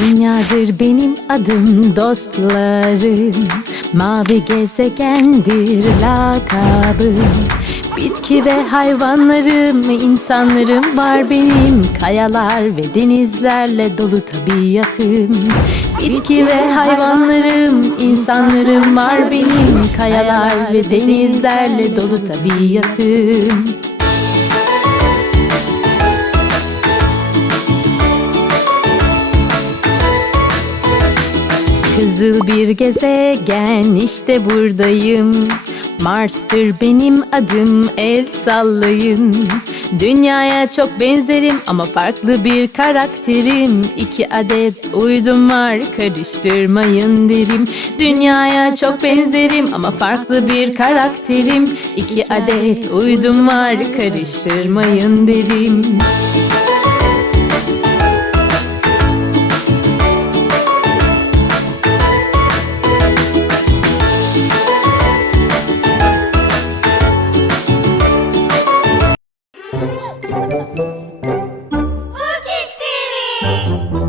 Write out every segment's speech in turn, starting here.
Dünyadır benim adım dostlarım. Mavi gezegendir lakabım Bitki ve hayvanlarım, insanlarım var benim. Kayalar ve denizlerle dolu tabiatım. Bitki ve hayvanlarım, insanlarım var benim. Kayalar ve denizlerle dolu tabiatım. Kızıl bir gezegen işte buradayım. Mars'tır benim adım el sallayın. Dünyaya çok benzerim ama farklı bir karakterim. İki adet uydum var karıştırmayın derim. Dünyaya çok benzerim ama farklı bir karakterim. İki adet uydum var karıştırmayın derim. Bye.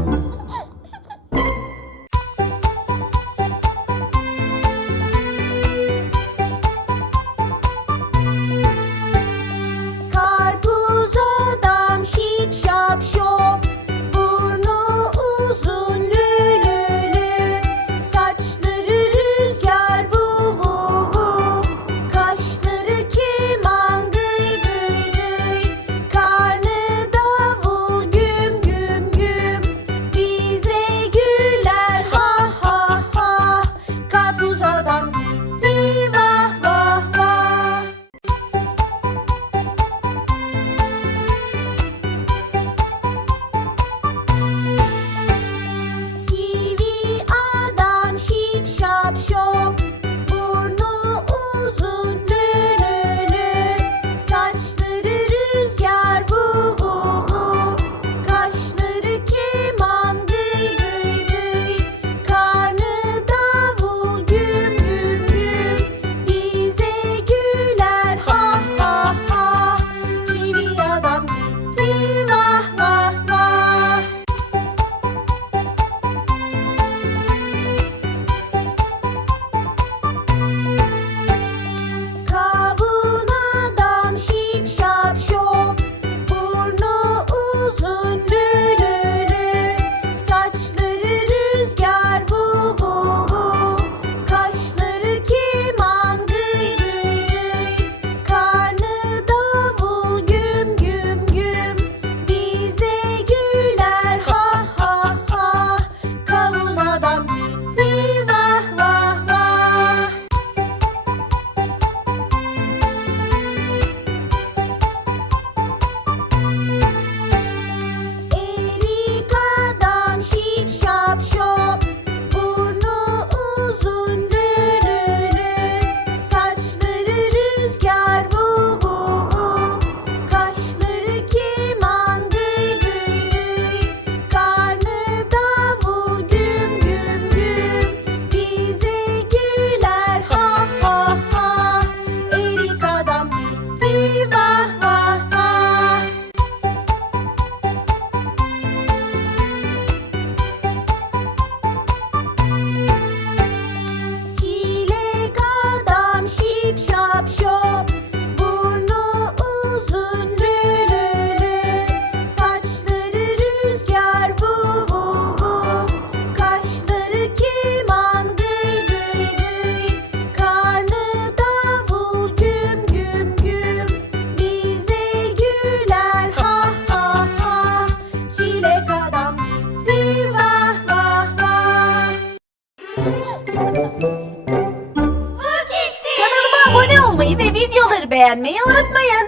beğenmeyi unutmayın.